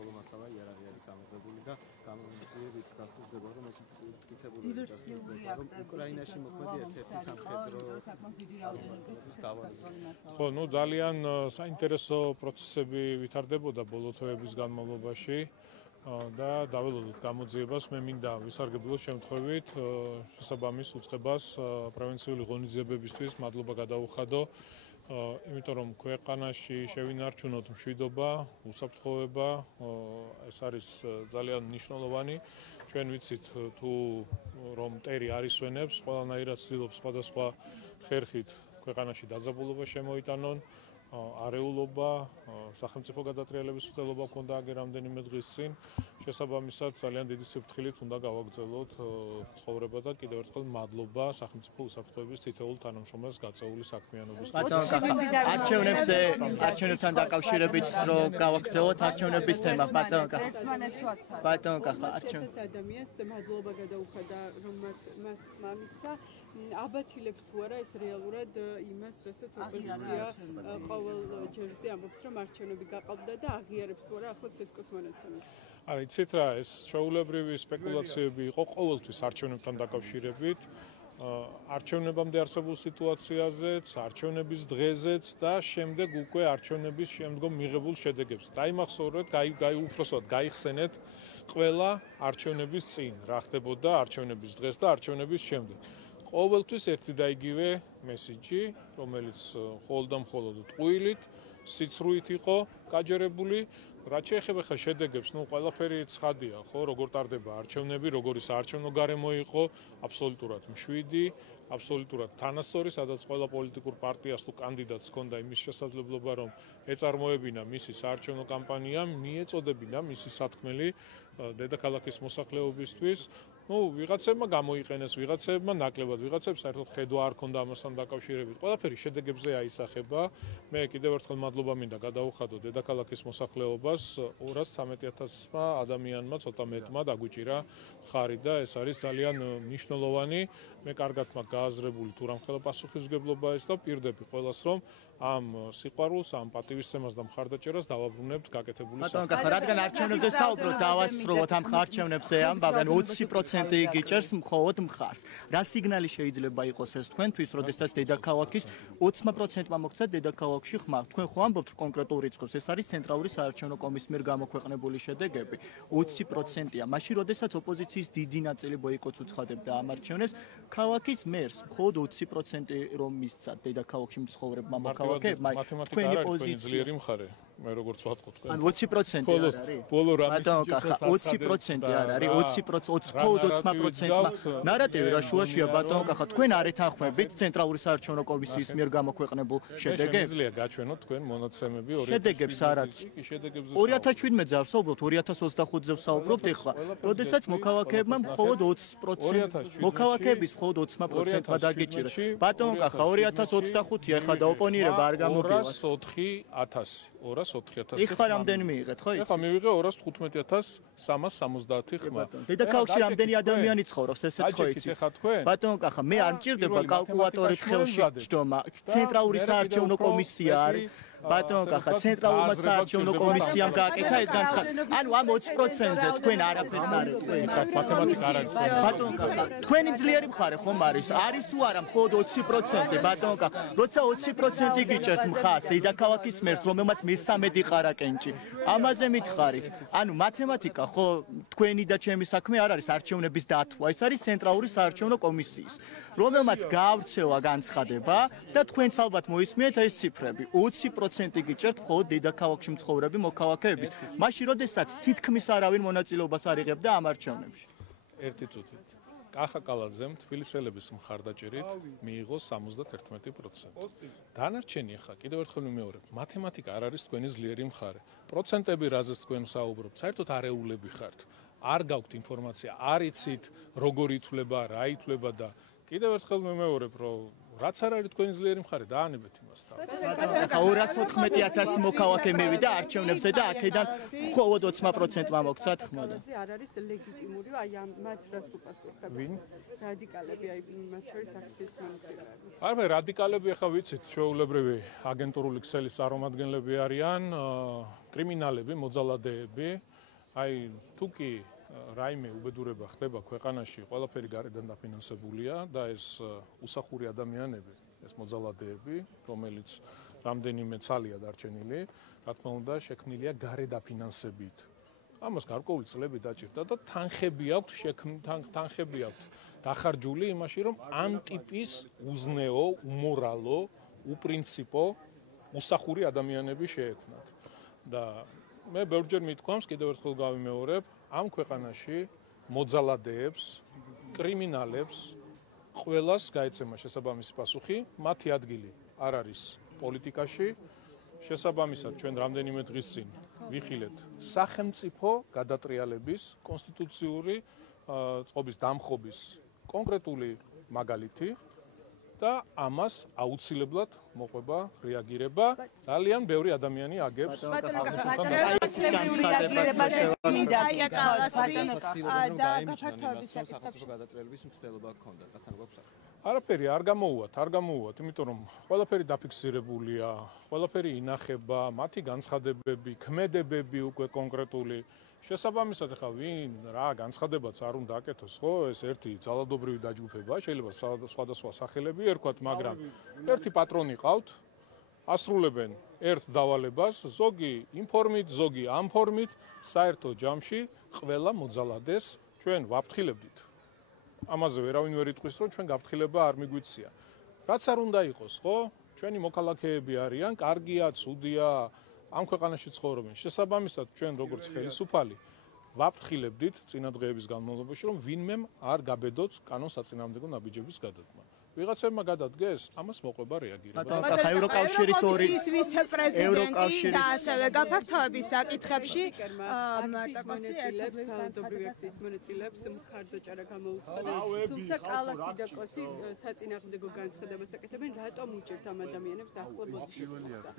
ბრძოლო მასალայի არ არის ამოღებული და გამომწვევით გახსოვდება რომ ეს მტკიცებული დივერსიული აქტები უკრაინაში მოქმედი ერთ-ერთი სამხედრო საკმაოდ დიდი რაოდენობით სასწრაფო მასალა. ხო, ნუ ძალიან საინტერესო პროცესები ვითარდებოდა ბოლო თვეების განმავლობაში და დაველოდოთ გამოძიებას. მე მინდა ვისარგებლოს შემთხვევით შესაბამის უწყებას პრევენციული ღონისძიებებისთვის მადლობა გადაუხადო. იმიტომ რომ ქვეყანაში შევინარჩუნოთ მშვიდობა, უსაფრთხოება, ეს არის ძალიან მნიშვნელოვანი. ჩვენ ვიცით თუ რომ მტერი არ ისვენებს, ყველანაირად ცდილობს სხვადასხვა ხერხით ქვეყანაში დაძაბულობა შემოიტანონ, არეულობა, სახელმწიფო გადატრიალების უწელობა ჰქონდა აგერ რამდენიმე დღის წინ. შესაბამისად ძალიან დიდი სიფრთხილით უნდა გავაგრძელოთ ცხოვრება და კიდევ ერთხელ მადლობა სახელმწიფო უსაფრთხოების თითოეულ თანამშრომელს გაწეული საქმიანობის. არჩევნებთან დაკავშირებით რომ გავაგრძელოთ არჩევნების თემა ბატონო არჩევნებს ადამიანს მადლობა გადაუხადა რომ მას მისცა აბათილებს თუ არა ეს რეალურად იმას რასაც ოპოზიცია ყოველ ჯერზე ამბობს რომ არჩევნები გაყავდა და აღიარებს თუ არა ახლა ცესკოს მონაცემებს. არა იცით რა ეს ჩვეულებრივი სპეკულაციები იყო ყოველთვის არჩევნებთან დაკავშირებით არჩევნებამდე არსებულ სიტუაციაზეც, არჩევნების დღეზეც და შემდეგ უკვე არჩევნების შემდგომ მიღებულ შედეგებს. დაიმახსოვრეთ, უпроსოდ გაიხსენეთ ყველა არჩევნების წინ, რა ხდებოდა არჩევნების დღეს და არჩევნების შემდეგ. ყოველთვის ერთი და იგივე მესიჯი, რომელიც მხოლოდ ტყუილით, სიცრუით იყო გაჯერებული. რაც შეეხება ხა შედეგებს, ნუ ყველაფერი ცხადია, ხო, როგორ ტარდება არჩევნები, როგორი საარჩევნო გარემო იყო, აბსოლუტურად მშვიდი, აბსოლუტურად თანასწორი, სადაც ყველა პოლიტიკურ პარტიას თუ კანდიდატს ჰქონდა იმის შესაძლებლობა, რომ ეწარმოებინა მისი საარჩევნო კამპანია, მიეწოდებინა მისი სათქმელი დედაქალაქის მოსახლეობისთვის. ნუ ვიღაცებმა გამოიყენეს, ვიღაცებმა ნაკლებად, ვიღაცებს საერთოდ ხედვა არ ქონდა ამასთან დაკავშირებით. ყველაფერი შედეგებზე აისახება. მე კიდევ ერთხელ მადლობა მინდა გადაუხადო დედაქალაქის მოსახლეობას 213,000 ადამიანმა ცოტა მეტმა დაგვიჭირა ხარი და ეს არის ძალიან მნიშვნელოვანი. მე კარგად მაქვს გააზრებული თუ რამხელა პასუხისმგებლობა ეს და ვპირდები ყველას რომ ამ სიყვარულს, ამ პატივისცემას და მხარდაჭერას დავაბრუნებთ გაკეთებული ბატონო, რადგან არჩევნებზე საუბრობთ, დავასრულოთ ამ არჩევნებზე ამბავენ 20% იგიჭერს მხოლოდ მხარს. რა სიგნალი შეიძლება იყოს ეს თქვენთვის, როდესაც დედაქალაქის 20%-მა მოქცა დედაქალაქში ხმა. თქვენ ხო ამბობთ კონკრეტულ რიცხვებს, ეს არის ცენტრალური საარჩევნო კომისიის მიერ გამოქვეყნებული შედეგები. 20%-ია. მაშინ, როდესაც ოპოზიციის დიდი ნაწილი ბოიკოტს უცხადებდა ამ არჩევნებს, ქალაქის მერს მხოლოდ 20% რომ მისცა დედაქალაქში მცხოვრებმა მოქალაქეებმა. თქვენი პოზიცია ძლიერი მხარე. მე როგორც ვატყობ თქვენ. ან 20% არ არის. ბოლო რამის 20% არ არის. 20%-მა ნარატივი რა შუაშია ბატონო კახა თქვენ არ ეთანხმებით ცენტრალური საარჩევნო კომისიის მიერ გამოქვეყნებულ შედეგებს? შეიძლება გაჩვენოთ თქვენ მონაცემები შედეგებს არა. 2017-ზე არ ვსაუბრობთ, 2025-ზე ვსაუბრობთ ეხლა. როდესაც მოქალაქეებმა მხოლოდ 20% მოქალაქეების მხოლოდ 20%-მა დაგიჭირეს. ბატონო კახა 2025-ია ეხლა და ოპონირება არ გამოგივა. 204,000 ეხლა რამდენი მიიღეთ ხო იცი? ეხლა მივიღე 215,370 ხმა. დედაქალაქში რამდენი ადამიანი ცხოვრობს ესეც ხო იცით? ბატონო კახა მე არ მჭირდება კალკულატორით ხელში ჯდომა. ცენტრალური საარჩევნო კომისია არის. ბატონო კახა ცენტრალურმა საარჩევნო კომისიამ გააკეთა ეს განცხადება. ანუ ამ 20%-ზე თქვენ არაფერს არ ეტყვით. მათემატიკა არ არის. ბატონო კახა თქვენი ძლიერი მხარე ხომ არის? არის თუ არა მხოლოდ 20%? ბატონო კახა როცა 20% გიჭერთ მხას დედაქალაქის მერს, რომელმაც მე-13 ყარაკენჭი. ამაზე მითხარით. ანუ მათემატიკა ხო თქვენი და ჩემი საქმე არ არის არჩევნების დათვლა. ეს არის ცენტრალური საარჩევნო კომისიის, რომელმაც გაავრცელა განცხადება და თქვენც ალბათ მოისმინეთ ეს ციფრები. 20% გიჭერთ მხოლოდ დედაქალაქში მცხოვრები მოქალაქეების. მაშინ, როდესაც თითქმის არავინ მონაწილეობას არ იღებდა ამ არჩევნებში. ერთი წუთით. კახა კალაძემ თბილისელების მხარდაჭერით მიიღო 71%. დანარჩენი ახლა კიდევ ერთხელ ვიმეორებ, მათემატიკა არ არის თქვენი ძლიერი მხარე. პროცენტები რაზეც თქვენ საუბრობთ, საერთოდ არეულები ხართ. არ გაქვთ ინფორმაცია, არ იცით როგორ ითვლება, რა ითვლება და კიდევ ერთხელ ვიმეორებ, რომ რაც არ არის თქვენი ძლიერი მხარე, დაანებეთ იმას თან. ახლა 214,000 მოქალაქე მევიდა არჩევნებზე და აქედან მხოლოდ 20%-მა მოგცათ ხმა და არ არის ლეგიტიმური, აი ამ მათ რას უპასუხებთ? ვინ? რადიკალები, აი მათ შორის აქციის მონაწილეები. არა, რადიკალები ახლა ვიცით, ჩვეულებრივი აგენტურული ქსელის წარმომადგენლები არიან, კრიმინალები, მოძალადეები. აი თუ კი რაიმე უბედურება ხდება ქვეყანაში, ყველაფერი გარედან დაფინანსებულია და ეს უსახური ადამიანები, ეს მოძალადეები, რომელიც რამდენიმე ცალია დარჩენილი, რა თქმა უნდა, შექმნილია გარეთ დაფინანსებით. ამას გარკვეული წლები დაჭირდა და თანხები აქვს, თანხები აქვს დახარჯული იმაში, რომ ამ ტიპის უზნეო, უმორალო, უპრინციპო, უსახური ადამიანები შეექმნათ. და მე ბევრჯერ მithქვამს, კიდევ ერთხელ გავიმეორებ, ამ ქვეყანაში მოძალადეებს, კრიმინალებს ყველას გაეცემა შესაბამისი პასუხი, მათი ადგილი არ არის პოლიტიკაში. შესაბამისად, ჩვენ რამდენიმე დღის წინ ვიხილეთ სახელმწიფო გადატრიალების კონსტიტუციური წყობის დამხობის კონკრეტული მაგალითი და ამას აუცილებლად მოყვება რეაგირება. ძალიან ბევრი ადამიანი აგებს გადატრიალების მცდელობა გქონდა, რასთან გვაქვს ახლა. არაფერი არ გამოუვათ, იმიტომ რომ ყველაფერი დაფიქსირებულია, ყველაფერი ინახება, მათი განცხადებები, ქმედებები უკვე კონკრეტული. შესაბამისად, ახლა ვინ რა განცხადებაც არ უნდა აკეთოს, ხო, ეს ერთი ძალადობრივი დაჯგუფება, შეიძლება სხვადასხვა სახელები ერქვათ, მაგრამ ერთი პატრონი ყავთ, ასრულებენ ერთ დავალებას, ზოგი იმ ფორმით, ზოგი ამ ფორმით, საერთო ჯამში ყველა მოძალადეს ჩვენ ვაფრთხილებდით. ამაზე ვერავინ ვერ იტყვის, რომ ჩვენ გაფრთხილება არ მიგვიცია. რაც არ უნდა იყოს, ხო? ჩვენი მოქალაქეები არიან, კარგია, ცუდია, ამ ქვეყანაში ცხოვრობენ. შესაბამისად, ჩვენ როგორც ხელისუფალი ვაფრთხილებდით წინადღეების განმავლობაში, რომ ვინმემ არ გაბედოთ კანონსაწინააღმდეგო ნაბიჯების გადადგმა. ვიღაცებმა გადადგეს, ამას მოყვება რეაგირება. ბატონო, ევროკავშირის ორი ევროკავშირის და ასევე გაფართოების საკითხებში მარტაკოსი ერთობლივი აქციის მონაწილეებს მხარდაჭერა გამოუცხადა. თუმცა კალასი და კოსი საწინააღმდეგო განცხადებას აკეთებენ, რატომ უჭერთ ამ ადამიანებს ახლო ბოდიში მოხდა.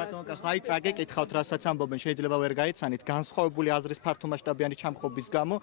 ბატონო, ხაი წაგეკითხავთ, რასაც ამბობენ, შეიძლება ვერ გაიცანით, განსხვავებული აზრის ფართომასშტაბიანი ჩამხობის გამო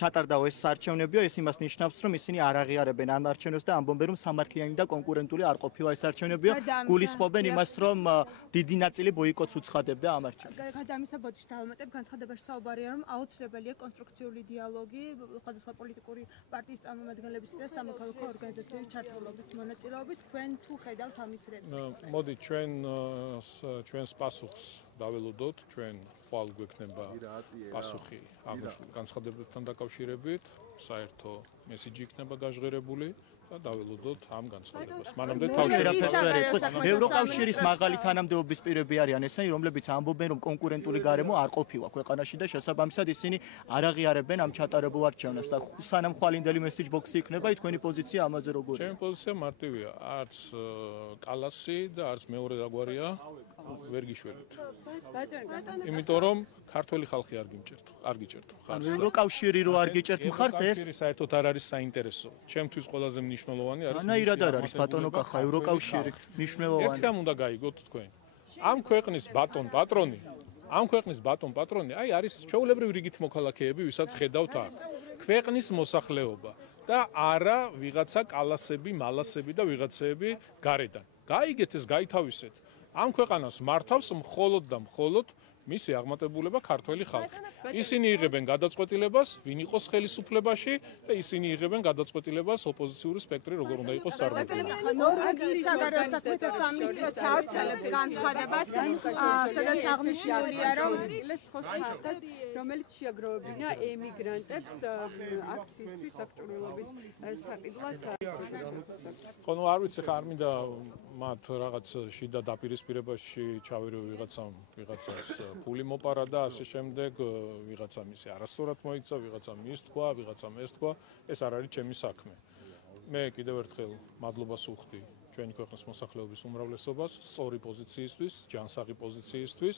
ჩატარდაო ეს არჩევნებიო, ეს იმას ნიშნავს, რომ ისინი არ აღიარებენ ამ არჩევნებს და ამბობენ, რომ სამართლიანი და კონკურენტული არ ყოფილა ეს არჩევნებიო, გულისხმობენ იმას, რომ დიდი ნაწილი ბოიკოტს უცხადებდა ამ არჩევნებს. გადამისა ბოდიში დავამატებ განცხადებაში საუბარია, რომ აუცილებელია კონსტრუქციული დიალოგი სხვადასხვა პოლიტიკური პარტიის წარმომადგენლებიც და სამოქალაქო ორგანიზაციების ჩართულობით მონაწილეობით. თქვენ თუ ხედავთ ამის რესურსს? მოდი ჩვენს პასუხს დაველოდოთ, ჩვენ ხვალ გვექნება პასუხი ამ განცხადებებთან დაკავშირებით, საერთო მესიჯი იქნება გაჟღერებული. და დაველოდოთ ამ განცხადებას. მანამდე თავში ევროკავშირის მაღალი თანამდებობის პირები არიან ესენი, რომლებიც ამბობენ, რომ კონკურენტული გარემო არ ყოფილა ქვეყანაში და შესაბამისად ისინი არ აღიარებენ ამ ჩატარებულ არჩევნებს და სანამ ხვალინდელი მესიჯ ბოქსი იქნება, თქვენი პოზიცია ამაზე როგორია? ჩემი პოზიცია მარტივია, არც კალასი და არც მეორე დაგვარია ვერ გიშველით. იმიტომ რომ ქართველი ხალხი არ გიჭერთ მხარს. ევროკავშირი რო არ გიჭერთ მხარს, ეს საერთოდ არ არის საინტერესო. ჩემთვის ყველაზე მნიშვნელოვანი არის ანაირად არ არის ბატონო კახა, ევროკავშირი მნიშვნელოვანი. ერთი რამ უნდა გაიგოთ თქვენ. ამ ქვეყნის ბატონ-პატრონი, აი არის ჩვეულებრივი რიგით მოქალაქეები, ვისაც ხედავთ აქ. ქვეყნის მოსახლეობა და არა ვიღაცა კალასები, მალასები და ვიღაცები გარედან. გაიგეთ ეს, გაითავისეთ. ამ ქვეყანას მართავს მხოლოდ და მხოლოდ მისი აღმატებულება ქართველი ხალხი. ისინი იღებენ გადაწყვეტილებას, ვინ იყოს ხელისუფლებაში და ისინი იღებენ გადაწყვეტილებას ოპოზიციური სპექტრი როგორ უნდა იყოს წარმოდგენილი. ნორვეგიის საგარეო საქმეთა სამინისტროც აუცილებს განცხადებას, სადაც აღნიშნულია, რომ რომელიც შეაგროვებინა ემიგრანტებს აქციისთვის აქტიურობის საყიდლად. ხო, არ ვიცი, ხა არ მინდა მათ რაღაც შიდა დაპირისპირებაში ჩავირო ვიღაცას ფული მოპარა და ასე შემდეგ, ვიღაცამ ისე არასწორად მოიქცა, ვიღაცამ ის თქვა, ვიღაცამ ეს თქვა, ეს არ არის ჩემი საქმე. მე კიდევ ერთხელ მადლობას უხდი ჩვენი ქვეყნის მოსახლეობის უმრავლესობას სწორი პოზიციისთვის, ჯანსაღი პოზიციისთვის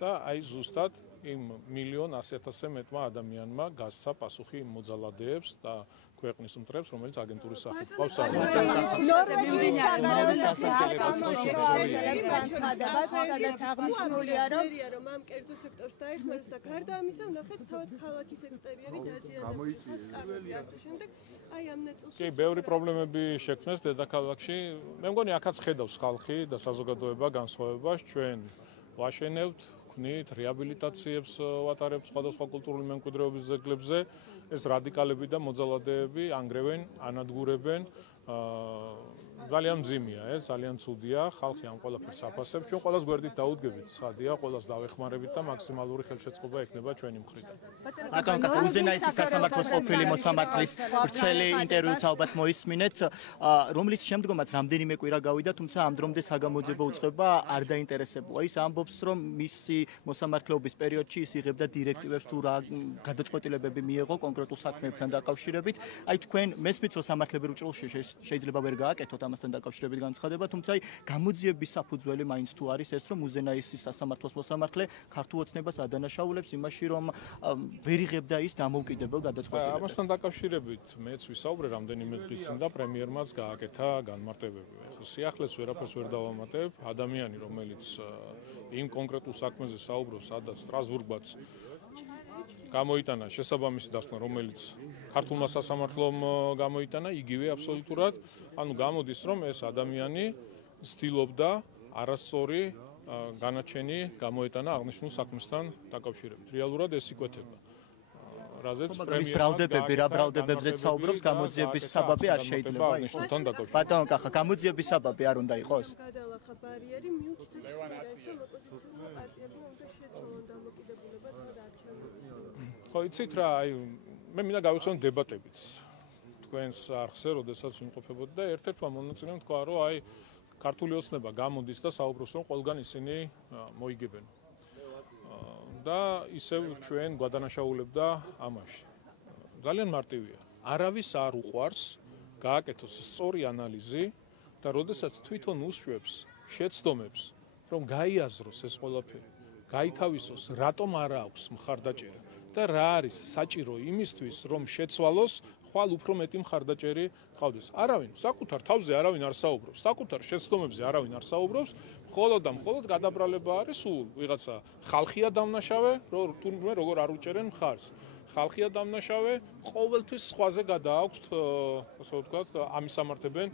და აი ზუსტად იმ 1,100,000-ზე მეტმა ადამიანმა გასცა პასუხი იმ მოძალადეებს და ქვეყნის მტრებს, რომელიც აგენტურის სახით ყავს რომ ამ კერძო სექტორს დაეხმაროს და გარდა ამისა, ნახეთ თავად ქალაქის ექსტერიერი დაზიანდება. შემდეგ აი ამ ნაწილში კი, ბევრი პრობლემები შექმნეს დედაქალაქში. მე მგონი აქაც ხედავს ხალხი და საზოგადოება განსხვავებას, ჩვენ ვაშენებთ, ვქნით რეაბილიტაციებს ვატარებთ სხვადასხვა კულტურული მემკვიდრეობის ძეგლებზე. ეს რადიკალები და მოძალადეები ანგრევენ, ანადგურებენ. ძალიან მძიმეა ეს, ძალიან ცუდია, ხალხი ამ ყველაფერს აფასებს. ჩვენ ყველას გვერდით დაუდგებით, ცხადია, ყველას დავეხმარებით და მაქსიმალური ხელშეწყობა ექნება ჩვენი მხრიდან. ბატონო, უზენაესი სასამართლოს ყოფილი მოსამართლის ვრცელი ინტერვიუც ალბათ მოისმინეთ, რომლის შემდგომაც რამდენიმე კვირა გავიდა, თუმცა ამ დრომდე საგამოძიებო უწყება არ დაინტერესებულა. ის ამბობს, რომ მისი მოსამართლეობის პერიოდში ის იღებდა დირექტივებს თუ რა გადაწყვეტილებები მიიღო კონკრეტულ საქმეებთან დაკავშირებით. აი თქვენ მესმით, რომ სამართლებრივ ჭრილში შეიძლება ვერ გააკეთოთ ამასთან დაკავშირებით განცხადება, თუმცა გამოძიების საფუძველი მაინც თუ არის ეს, რომ უზენაესი სასამართლოს მოსამართლე ქართულ ოცნებას ადანაშაულებს იმაში, რომ ვერ იღებდა ის დამოუკიდებელ გადაწყვეტილებებს. ამასთან დაკავშირებით მეც ვისაუბრე რამდენიმე დღის წინ და პრემიერმაც გააკეთა განმარტებები. სიახლეს ვერაფერს ვერ დავამატებ, ადამიანი, რომელიც იმ კონკრეტულ საქმეზე საუბრობს, სადაც სტრასბურგბაც გამოიტანა შესაბამისი დასკვნა, რომელიც ქართულმა სასამართლომ გამოიტანა, იგივე აბსოლუტურად. ანუ გამოდის, რომ ეს ადამიანი ცდილობდა არასწორი განაჩენი გამოეტანა აღნიშნულ საქმესთან დაკავშირებით. რეალურად ეს იკვეთება. რაზეც პრემიერმა ბრალდებები, რა ბრალდებებზეც საუბრობს, გამოძიების საბაბი არ შეიძლება იყოს. ბატონო, კახა, გამოძიების საბაბი არ უნდა იყოს? გადალახა ბარიერი მიუხედავად იმისა, რომ ოპოზიციურმა პარტიებმა უნდა შეძლონ დამოკიდებულება თავად არჩევნებში. ხო, იცით რა, აი მე მინდა გავიხსენო დებატებიც. თქვენს არხზე, როდესაც იმყოფებოდი და ერთ-ერთმა მონაწილემ თქვა, რომ აი ქართული ოცნება გამოდის და საუბრობს, რომ ყველგან ისინი მოიგებენ. და ისევ ჩვენ გვადანაშაულებდა ამაში. ძალიან მარტივია. არავის არ უყვარს გააკეთოს სწორი ანალიზი და როდესაც თვითონ უშვებს შეცდომებს, რომ გაიაზროს ეს ყველაფერი, გაითავისოს, რატომ არ აქვს მხარდაჭერა და რა არის საჭირო იმისთვის, რომ შეცვალოს ხვალ უფრო მეტი მხარდაჭერი ყავდეს. არავინ საკუთარ თავზე არავინ არ საუბრობს, საკუთარ შეცდომებზე არავინ არ საუბრობს, მხოლოდ და მხოლოდ გადაბრალება არის სულ ვიღაცა ხალხია დამნაშავე, თურმე როგორ არ უჭერენ მხარს. ხალხია დამნაშავე, ყოველთვის სხვაზე გადააქვთ, ასე ვთქვათ, ამისამართებენ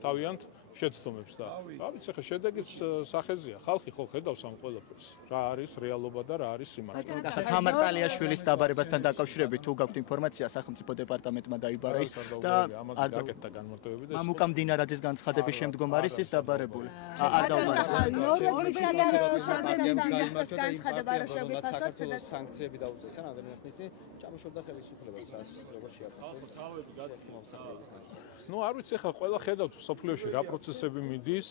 თავიანთ შეცდომებს და რა ვიცი, ხა შედეგიც სახეზეა. ხალხი ხო ხედავს ამ ყველაფერს. რა არის რეალობა და რა არის სიმართლე. ახლა თამარ ტალიაშვილის დაბარებასთან დაკავშირებით თუ გაქვთ ინფორმაცია, სახელმწიფო დეპარტამენტმა დაიბარა ის და არ გაკეთდა განმარტებები და მამუკა მდინარაძის განცხადების შემდგომ არის ის დაბარებული. არ დავმატებთ. ნორვეგისა და საფრანგეთის განცხადება არ შეგვიფასოთ, სადაც სანქციები დაუწესან ადამიანის წინ ჩამოშორდა ხელისუფლებას, როგორ შეაფასოთ თავები გაცნობს სახელმწიფოს. ნუ არ ვიცი, ხა ყველა ხედავთ სოფლიოში რა პროცესები მიდის,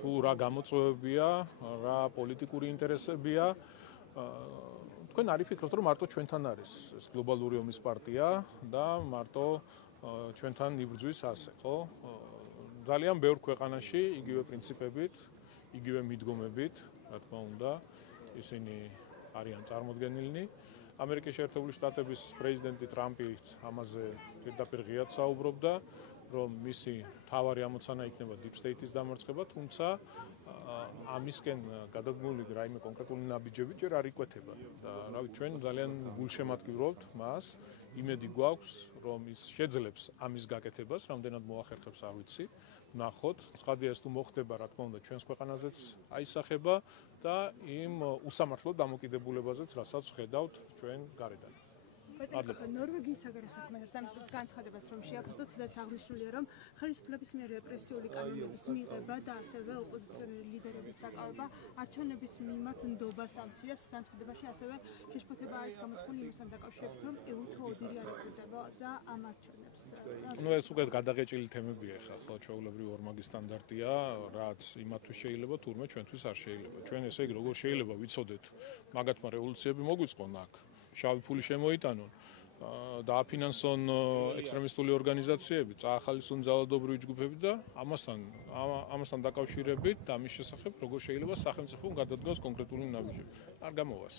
თუ რა გამოწვევებია, რა პოლიტიკური ინტერესებია. თქვენ არ იფიქროთ, რომ მარტო ჩვენთან არის ეს გლობალური ომის პარტია და მარტო ჩვენთან იბრძვის ასე, ხო? ძალიან ბევრ ქვეყანაში იგივე პრინციპებით, იგივე მიდგომებით, რა თქმა უნდა, ისინი არიან წარმოდგენილნი. ამერიკის შეერთებული შტატების პრეზიდენტი ტრამპი ამაზე პირდაპირ ღიად საუბრობდა, რომ მისი მთავარი ამოცანა იქნება Deep State-ის დამარცხება, თუმცა ამისკენ გადადგმული რაიმე კონკრეტული ნაბიჯები ჯერ არ იკვეთება და რა ვიცი, ჩვენ ძალიან გულშემატკივრობთ მას, იმედი გვაქვს, რომ ის შეძლებს ამის გაკეთებას, რამდენად მოახერხებს არ ვიცი. ნახოთ, ცხადია ეს თუ მოხდება, რა თქმა უნდა, ჩვენს ქვეყანაზეც აისახება და იმ უსამართლო დამოკიდებულებაზეც, რასაც ხედავთ ჩვენ გარედან. ბატონო, ნორვეგიის საგარეო საქმეთა სამინისტროს განცხადებაც რომ შეაფასოთ, სადაც აღნიშნულია, რომ ხელისუფლების მიერ რეპრესიული კანონების მიღება და ასევე ოპოზიციონერი ლიდერების დაკავება არჩევნების მიმართ ნდობას ამცირებს. განცხადებაში ასევე შეშფოთება არის გამოთქმული იმასთან დაკავშირებით, რომ ეუთო ოდირი არ ეკვირდება და ამ არჩევნებს. ნუ ეს უკვე გადაღეჭილი თემებია ხა, ხო, ჩვეულებრივი ორმაგი სტანდარტია, რაც იმათთვის შეიძლება, თურმე ჩვენთვის არ შეიძლება. ჩვენ ესე იგი როგორ შეიძლება ვიცოდეთ, მაგათმა რევოლუციები მოგვიწყონ აქ. შავი ფული შემოიტანონ, დააფინანსონ ექსტრემისტული ორგანიზაციები, წაახალისონ ძალადობრივი ჯგუფები და ამასთან დაკავშირებით და ამის შესახებ როგორ შეიძლება სახელმწიფო გადადგოს კონკრეტული ნაბიჯები. არ გამოვას.